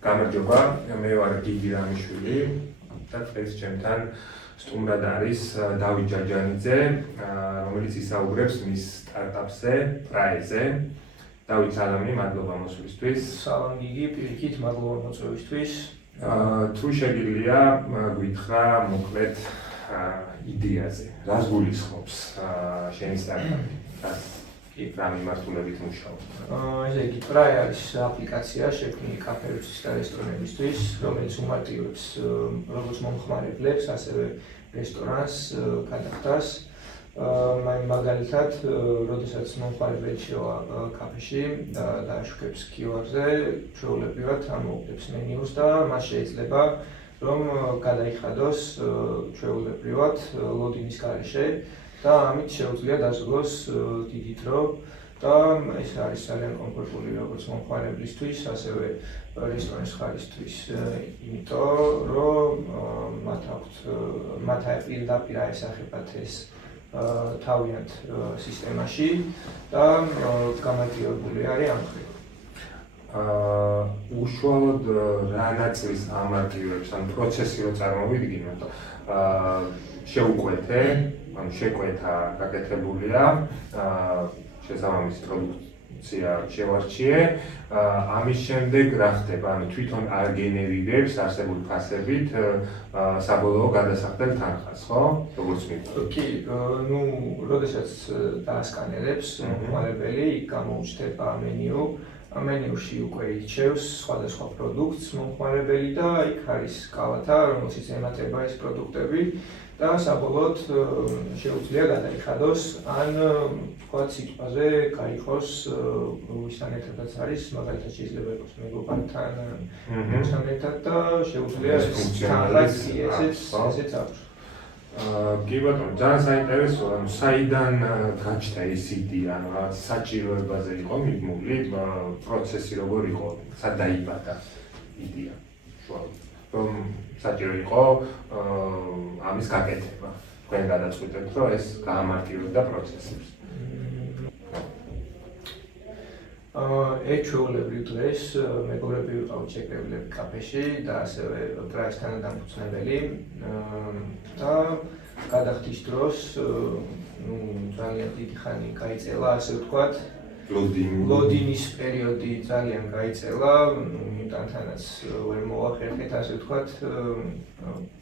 გამარჯობა, მე ვარ გიგი რამიშვილი და დღეს ჩემთან სტუმრად არის დავით ჯაჯანიძე, რომელიც ისაუბრებს მის სტარტაპზე, ფრაეზე. დავით, სალამი, მადლობა მოსვლისთვის. სალამ გიგი, პირიქით, მადლობა მოწვევისთვის. თუ შეგიძლია გითხრა მოკლედ იდეაზე, რას გულისხმობს შენი სტარტაპი? რა მიმართულებით მუშაობ? ესე იგი, ფრაე არის აპლიკაცია შექმნილი კაფეებისთვის და რესტორნებისთვის, რომელიც უმარტივებს როგორც მომხმარებლებს, ასევე რესტორანს, გადახდას. მაგალითად, როდესაც მომხმარებელი შევა კაფეში და დააშუქებს QR-ზე, ჩვეულებრივად ამოუკლებს მენიუს და მას შეიძლება რომ გადაიხადოს ჩვეულებრივად ლოდინის გარეშე და ამით შეუძლია დასრულოს დიდი დრო და ეს არის ძალიან კომფორტული როგორც მომხმარებლისთვის, ასევე რესტორნის ხარისთვის, იმიტომ რომ მათ პირდაპირ აესახებათ ეს თავიანთ სისტემაში და გამარტივებული არის ამ მხრივ. უშუალოდ რა ნაწილს ამარტივებს, ან პროცესი რო წარმოვიდგინოთ, შეუკვეთე, ანუ შეკვეთა გაკეთებულია, შესაბამისი პროდუქცია შევარჩიე, ამის შემდეგ რა ხდება? ანუ თვითონ არ გენერირებს არსებული ფასებით საბოლოო გადასახდელ თანხას, ხო? როგორც მინდა. კი, როდესაც დაასკანერებს მომხმარებელი, გამოუჩნდება მენიუ. მენიუში უკვე ირჩევს სხვადასხვა პროდუქტს მომხმარებელი და იქ არის კალათა, რომელშიც ემატება ეს პროდუქტები და საბოლოოდ შეუძლია გადაიხადოს ან თქვა სიტყვაზე გაიყოს ვისთან ერთადაც არის, მაგალითად შეიძლება იყოს მეგობართან ვისთან ერთად და შეუძლია ესეც აქვს. კი ბატონო, ძალიან საინტერესოა, ანუ საიდან გაჩნდა ეს იდეა, ანუ რაღაც საჭიროებაზე იყო მიბმული, პროცესი როგორ იყო, სად დაიბადა იდეა? რომ საჭირო იყო ამის გაკეთება. თქვენ გადაწყვეტეთ, რომ ეს გაამარტივებდა პროცესებს. ჩვეულებრივ დღეს მეგობრები ვიყავით შეკრებილები კაფეში და ასევე ფრაესთან დამფუძნებელი და გადახდის დროს ძალიან დიდი ხანი გაიწელა, ასე ვთქვათ, ლოდინის პერიოდი ძალიან გაიწელა, იმიტანაც ვერ მოახერხეთ, ასე ვთქვათ,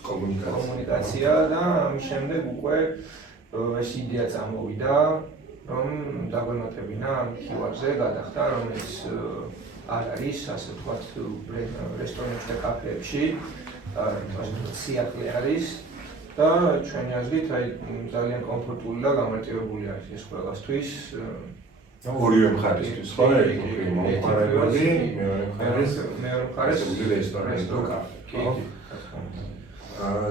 კომუნიკაცია და ამის შემდეგ უკვე ეს იდეა წამოვიდა, რომ დაგვემატებინა ამ QR-ზე გადახდა, რომელიც არ არის, ასე ვთქვათ, რესტორნებში და კაფეებში, სიახლე არის და ჩვენი აზრით ძალიან კომფორტული და გამარტივებული არის ეს ყველასთვის. ორივე მხარისთვის, ხო? მომხმარებელი, მეორე მხარეს რესტორანი და კაფე, ხო?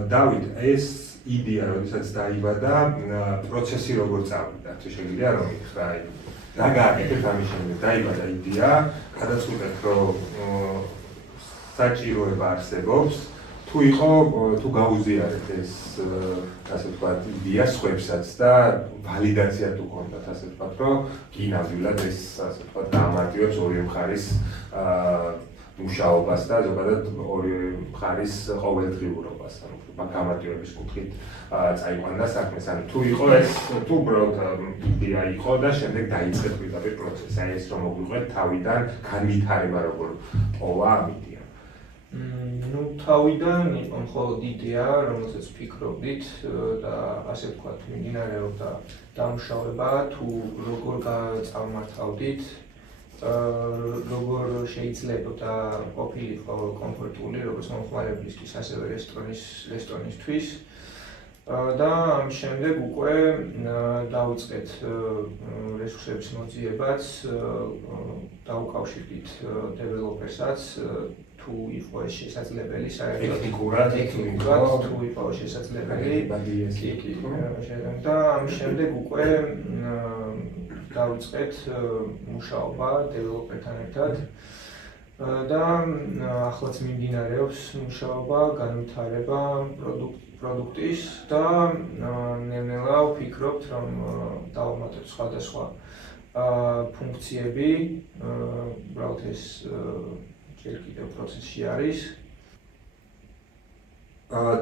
დავით, ეს იდეა, როდესაც დაიბადა, პროცესი როგორ წავიდა? თუ შეგიძლია რომ ითხრა, რა გააკეთეთ ამის შემდეგ? დაიბადა იდეა, გადაწყვეტეთ, რომ საჭიროება არსებობს, თუ გაუზიარეთ ეს, ასე ვთქვათ, იდეა სხვებსაც და ვალიდაცია თუ გქონდათ, ასე ვთქვათ, რომ გინამდვილად ეს, ასე ვთქვათ, გაამარტივებს ორივე მხარის მუშაობას და ზოგადად ორივე მხარის ყოველდღიურობას, ანუ გამარტივების კუთხით წაიყვანდა საქმეს. ანუ თუ იყო ეს, თუ უბრალოდ იდეა იყო და შემდეგ დაიწყეთ პირდაპირ პროცესი, აი ეს რომ მოგვიყვეთ თავიდან განვითარება როგორ პოვა ამ იდეა. თავიდან იყო მხოლოდ იდეა, რომელსაც ფიქრობდით და ასე ვთქვათ, მიმდინარეობდა დამუშავება, თუ როგორ წავმართავდით, როგორ შეიძლებოდა ყოფილიყო კომფორტული როგორც მომხმარებლისთვის, ასევე რესტორნისთვის და ამის შემდეგ უკვე დავიწყეთ რესურსების მოძიებაც, დავუკავშირდით დეველოპერსაც, თუ იყო ეს შესაძლებელი, ტექნიკურად თუ იყო შესაძლებელი, და ამის შემდეგ უკვე დავიწყეთ მუშაობა დეველოპერთან ერთად და ახლაც მიმდინარეობს მუშაობა, განვითარება პროდუქტის და ნელ-ნელა ვფიქრობთ, რომ დავამატებთ სხვადასხვა ფუნქციები, უბრალოდ ეს ჯერ კიდევ პროცესში არის.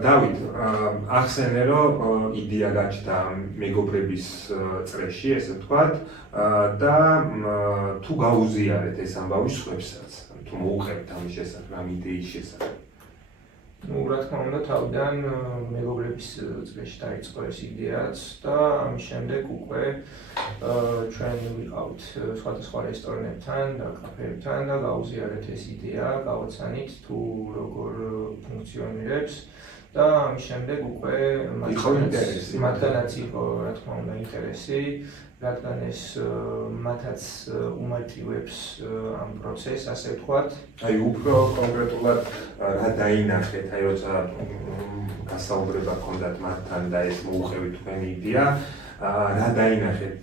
დავით, ახსენე რომ იდეა გაჩნდა მეგობრების წრეში, ესე ვთქვათ, და თუ გაუზიარეთ ეს ამბავი სხვებსაც, თუ მოუხებთ ამის შესახებ, ამ იდეის შესახებ. რა თქმა უნდა, თავიდან მეგობრების წრეში დაიწყო ეს იდეაც და ამის შემდეგ უკვე ჩვენ ვიყავით სხვადასხვა რესტორნებთან და კაფეებთან და გავუზიარეთ ეს იდეა, გავაცანით თუ როგორ ფუნქციონირებს და ამის შემდეგ უკვე მათგანაც იყო რა თქმა უნდა ინტერესი, რადგან ეს მათაც უმარტივებს ამ პროცესს, ასე ვთქვათ. აი უფრო კონკრეტულად რა დაინახეთ, აი როცა გასაუბრება ჰქონდათ მათთან და ეს მოუხევით თქვენი იდეა, რა დაინახეთ,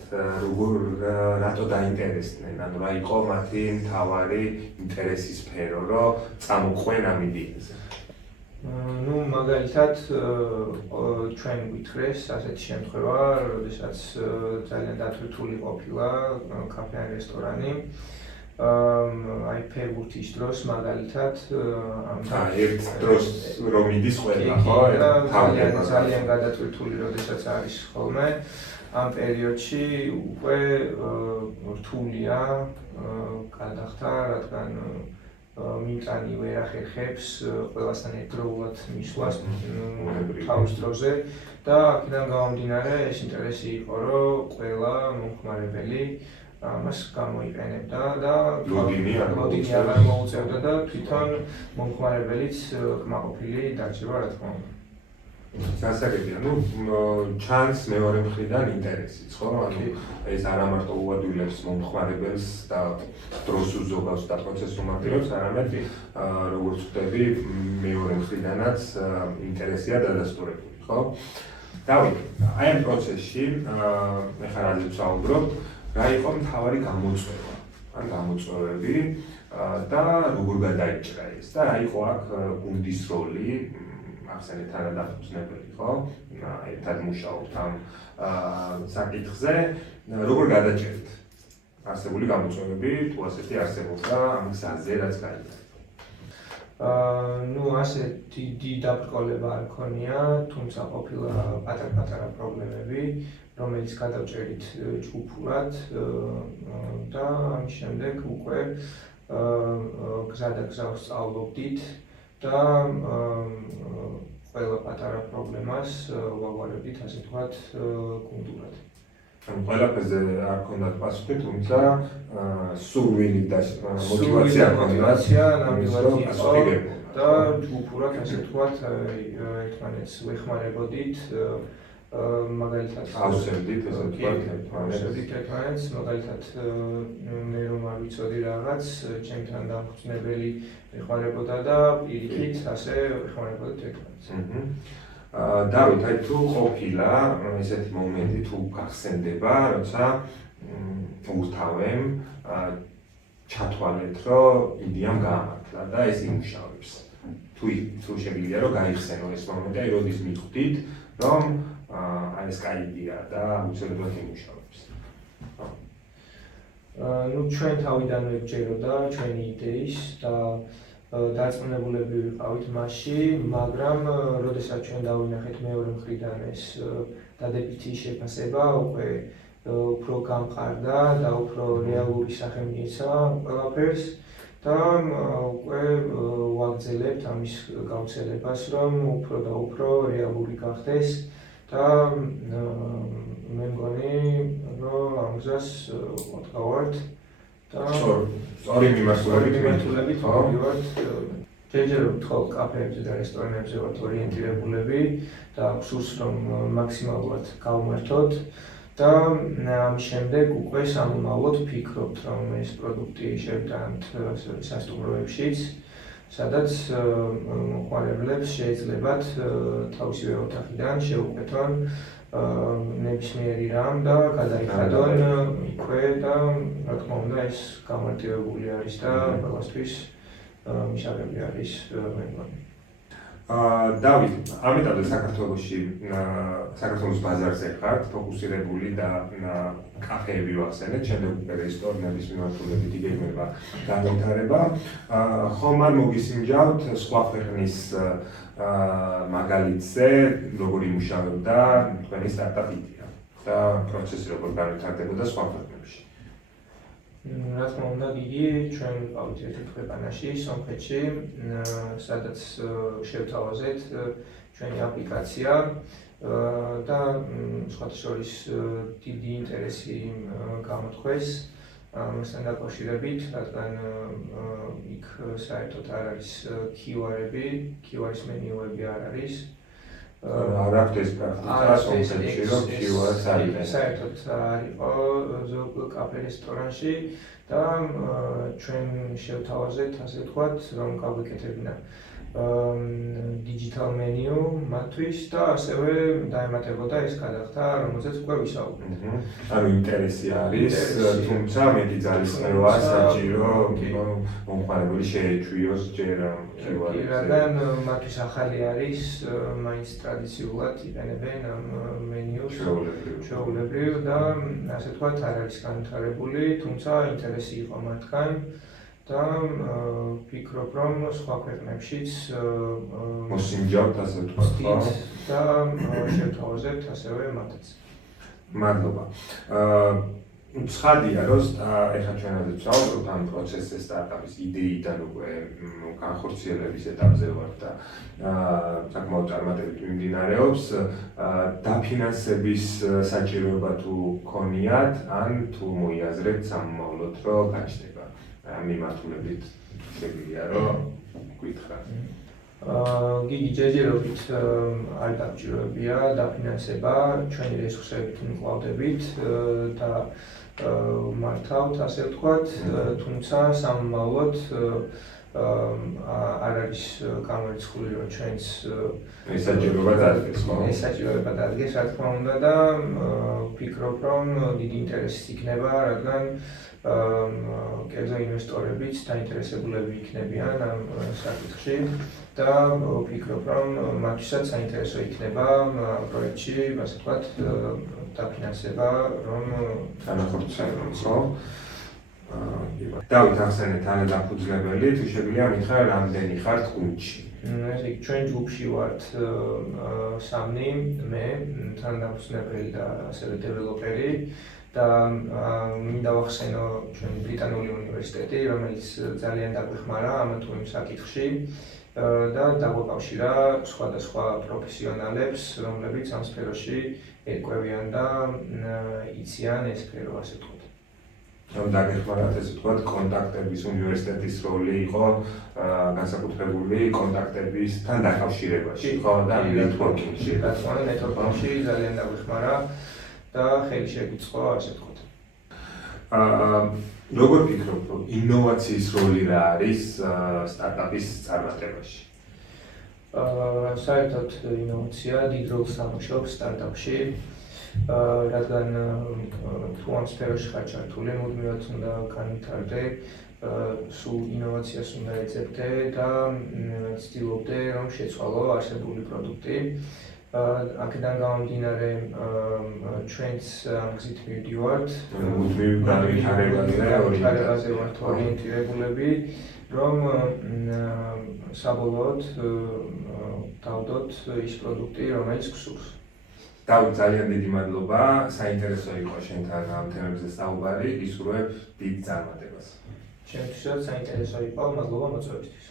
რატო დაინტერესდნენ, ანუ რა იყო მათი მთავარი ინტერესის სფერო, რომ წამოყვნენ ამ იდეაზე. ნუ მაგალითად ჩვენ ვითხრეს ასეთი შემთხვევა, როდესაც ძალიან დათვირთული ყოფილა კაფე ან რესტორანი. აი ფეხბურთის დროს მაგალითად ერთ დროს რომ მიდის ყველა, ხო? ძალიან გადათვირთული როდესაც არის ხოლმე. ამ პერიოდში უკვე რთულია გადახდა, რადგან მიტანი ვერ ახერხებს ყველასთან ერთდროულად მისვლას თავის დროზე და აქედან გამომდინარე ეს ინტერესი იყო, რომ ყველა მომხმარებელი ამას გამოიყენებდა და ლოდინი აღარ მოუწევდა და თვითონ მომხმარებელიც კმაყოფილი დარჩება, რა თქმა უნდა. გასაგებია, ჩანს მეორე მხრიდან ინტერესიც, ხო? ანუ ეს არა მარტო უადვილებს მომხმარებელს და დროს უზოგავს და პროცესს უმარტივებს, არამედ როგორც ხვდები, მეორე მხრიდანაც ინტერესია დადასტურებული, ხო? დავით, აი ამ პროცესში ეხლა რაზე ვსაუბრობ, რა იყო მთავარი გამოწვევა, ან გამოწვევები და როგორ გადაიჭრა ეს და რა იყო აქ გუნდის როლი ახსენეთ თანადამფუძნებელი, ხო? ერთად მუშაობთ ამ საკითხზე, როგორ გადაჭერთ არსებული გამოწვევები, თუ ასეთი არსებობდა ამ გზაზე, რაც გაიგეთ. ნუ ასე დიდი დაბრკოლება არ მქონია, თუმცა ყოფილა პატარ-პატარა პრობლემები, რომელიც გადავჭერით ჯგუფურად და ამის შემდეგ უკვე გზადაგზავს სწავლობდით და ყველა პატარა პრობლემას ვაგვარებდით, ასე ვთქვათ, გუნდურად. ყველაფერზე არ ქონდათ პასუხი, თუმცა სურვილი და მოტივაცია იყო და ჯგუფურად, ასე ვთქვათ, ერთმანეთს ვეხმარებოდით, მაგალითად ავსებდით, ესე ვთქვათ, ერთმანეთს, მაგალითად მე რომ არ ვიცოდი რაღაც, ჩემთან დამფუძნებელი ეხმარებოდა და პირიქით ასე ეხმარებოდით ერთმანეთს. დავით, აი თუ ყოფილა ესეთი მომენტი, თუ გახსენდება, როცა ურთავემ ჩათვალეთ, რომ იდეამ გაამართლა და ეს იმუშავებს. თუ შეგვიძლია რომ გაიხსენო ეს მომენტი, აი როდის მიხვდით, რომ აი ეს კაი იდეაა და აუცილებლად იმუშავებს. ნუ ჩვენ თავიდანვე ვჯეროდა ჩვენი იდეის და დარწმუნებულები ვიყავით მასში, მაგრამ როდესაც ჩვენ დავინახეთ მეორე მხრიდან ეს დადებითი შეფასება, უკვე უფრო გამყარდა და უფრო რეალური სახე მიეცა ყველაფერს და უკვე ვაგრძელებთ ამის გავრცელებას, რომ უფრო და უფრო რეალური გახდეს და მე მგონი, რომ ამ გზას ვატყავართ და ორი მიმართულებით ვიყავით. ჯერჯერ ვთხოვ კაფეებზე და რესტორნებზე ვართ ორიენტირებულები და სურს რომ მაქსიმალურად გავმართოთ და ამის შემდეგ უკვე სამომავლოდ ვფიქრობთ, რომ ეს პროდუქტი შევიტანთ სასტუმროებშიც, სადაც მომხმარებლებს შეიძლებათ თავისივე ოთახიდან შეუყვეთონ ნებისმიერი რამ და გადაიხადონ იქვე და რა თქმა უნდა ეს გამარტივებული არის და ყველასთვის მისაღები არის მე მგონი. დავით, ამიტომაც საქართველოს ბაზარზე ხართ, ფოკუსირებული და კაფეები ვახსენეთ, შემდეგ უკვე რესტორნების მიმართულებით იგეგმება განვითარება. ხომ არ მოგისინჯავთ სხვა ქვეყნის მაგალითზე, როგორ იმუშავებდა თქვენი სტარტაპი და პროცესი როგორ განვითარდებოდა სხვა ქვეყნებში? რა თქმა უნდა, გიგი, ჩვენ ვიყავით ერთ ქვეყანაში, სომხეთში, სადაც შევთავაზეთ ჩვენი აპლიკაცია და სხვათა შორის დიდი ინტერესი გამოთქვეს ამასთან დაკავშირებით, რადგან იქ საერთოდ არ არის QR-ის მენიუები არ არის. არ აქვს ეს პრაქტიკა სომხეთში, რომ QR-ს არის. საერთოდ არ იყო ზოგ კაფე რესტორანში და ჩვენ შევთავაზეთ, ასე ვთქვათ, რომ გავიკეთებინა digital menu მათთვის და ასევე დაემატებოდა ეს გადახდა, რომელზეც უკვე ვისაუბრეთ. ანუ ინტერესი არის, თუმცა მეტი ძალისხმევაა საჭირო მომხმარებელი შეეჩვიოს ჯერ QR-ზე. რადგან მათთვის ახალი არის, მაინც ტრადიციულად იყენებენ ამ მენიუს ჩვეულებრივ და ასე ვთქვათ, არ არის განვითარებული, თუმცა ინტერესი იყო მათგან. და ვფიქრობ, რომ სხვა ქვეყნებშიც მოსინჯავთ, ასე ვთქვათ, ხო? და შევთავაზებთ ასევე მათაც. მადლობა. ცხადია, რომ ეხლა ჩვენ ასე ვსაუბრობთ ამ პროცესზე სტარტაპის იდეიდან უკვე განხორციელების ეტაპზე ვართ და საკმაოდ წარმატებით მიმდინარეობს. დაფინანსების საჭიროება თუ გქონიათ, ან თუ მოიაზრებთ სამომავლოდ, რომ გაჩნდება. მიმართულებით შეგვიძლია რომ გითხრა. გიგი, ჯერჯერობით არ დამჭიროებია დაფინანსება, ჩვენი რესურსებით მკლავდებით და მართავთ, ასე ვთქვათ, თუმცა სამომავლოდ არ არის გამორიცხული, რომ ჩვენს ეს საჭიროება დადგეს, ხო? ეს საჭიროება დადგეს, რა თქმა უნდა და ვფიქრობ, რომ დიდი ინტერესი იქნება, რადგან კერძო ინვესტორებიც დაინტერესებულები იქნებიან ამ საკითხში და ვფიქრობ, რომ მათთვისაც საინტერესო იქნება პროექტში, ასე ვთქვათ, დაფინანსება, რომ განახორციელოს, ხო? დავით, ახსენეთ თანადამფუძნებელი, თუ შეგვიძლია მითხრა, რამდენი ხართ გუნდში? ჩვენ ჯგუფში ვართ 3, მე, თანადამფუძნებელი და ასევე დეველოპერი. და მინდა ვახსენო ჩვენი ბრიტანული უნივერსიტეტი, რომელიც ძალიან დაგვეხმარა ამ თუ იმ საკითხში და დაგვაკავშირა სხვადასხვა პროფესიონალებს, რომლებიც ამ სფეროში ერკვევიან და იციან ეს სფერო, ასე ვთქვათ. რომ დაგეხმარათ, ესე ვთქვათ, კონტაქტების უნივერსიტეტის როლი იყო განსაკუთრებული კონტაქტებისთან დაკავშირებაში, ხო და ნეტვორკინგში. რა თქმა უნდა, ნეტვორკინგში ძალიან დაგვეხმარა. და ხელი შეგვიწყო, ასე ვთქვათ. როგორ ფიქრობთ, რომ ინოვაციის როლი რა არის სტარტაპის წარმატებაში? საერთოდ ინოვაცია დიდ როლს თამაშობს სტარტაპში, რადგან თუ ამ სფეროში ხარ ჩართული, მუდმივად უნდა განვითარდე, სულ ინოვაციას უნდა ეძებდე და ცდილობდე, რომ შეცვალო არსებული პროდუქტი. აქედან გამომდინარე ჩვენც ამ გზით მივდივართ, მუდმივ განვითარებაზე ვართ ორიენტირებულები, რომ საბოლოოდ დავდოთ ის პროდუქტი, რომელიც გსურს. დავით, ძალიან დიდი მადლობა, საინტერესო იყო შენთან ამ თემებზე საუბარი, გისურვებ დიდ წარმატებას. ჩემთვისაც საინტერესო იყო, მადლობა მოწვევისთვის.